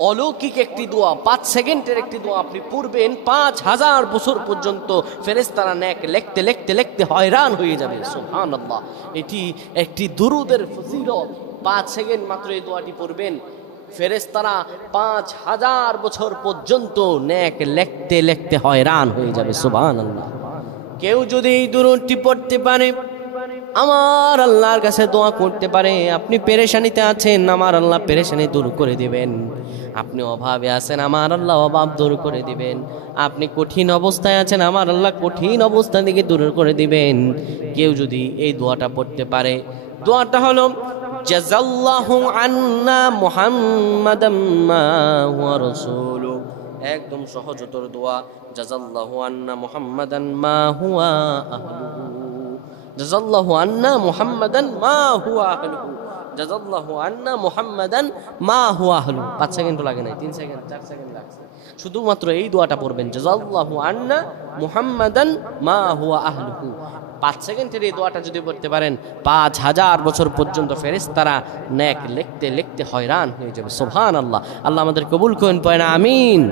অলৌকিক একটি দোয়া, 5 সেকেন্ডের একটি দোয়া আপনি পড়বেন, 5000 বছর পর্যন্ত ফেরেশতারা নেক লিখতে লিখতে লিখতে হয়রান হয়ে যাবে। সুবহানাল্লাহ। এটি একটি দুরূদের ফজিলত। 5 সেকেন্ড মাত্র এই দোয়াটি পড়বেন, ফেরেশতারা 5000 বছর পর্যন্ত নেক লিখতে লিখতে হয়রান হয়ে যাবে। সুবহানাল্লাহ। কেউ যদি এই দুরূদটি পড়তে পারে, আমার আল্লাহর কাছে দোয়া করতে পারে, আপনি পেরেশানিতে আছেন, আমার আল্লাহ পেরেশানি দূর করে দিবেন। আপনি অভাবে আছেন, আমার আল্লাহ অভাব দূর করে দিবেন। আপনি কঠিন অবস্থায় আছেন, আমার আল্লাহ কঠিন অবস্থা থেকে দূর করে দিবেন। কেউ যদি এই দোয়াটা পড়তে পারে, দোয়াটা হলো জাযাল্লাহু আন্না মুহাম্মাদাম মা হুয়া রাসূলু। একদম সহজতর দোয়া, জাযাল্লাহু আন্না মুহাম্মাদান মা হুয়া আহলুহু, জাযাল্লাহু আন্না মুহাম্মাদান মা হুয়া আহলুহু, জাযাল্লাহু আন্না মুহাম্মাদান মা হুয়া আহলুহু। 5 সেকেন্ড লাগে নাই, 3 সেকেন্ড 4 সেকেন্ড লাগছে। শুধুমাত্র এই দোয়াটা পড়বেন, জাযাল্লাহু আন্না মুহাম্মাদান মা হুয়া আহলুহু। 5 সেকেন্ডের এই দোয়াটা যদি পড়তে পারেন, 5000 বছর পর্যন্ত ফেরেশতারা নেক লিখতে লিখতে হয়রান হয়ে যাবে। সুবহানাল্লাহ। আল্লাহ আমাদের কবুল করেন, পড়েন আমিন।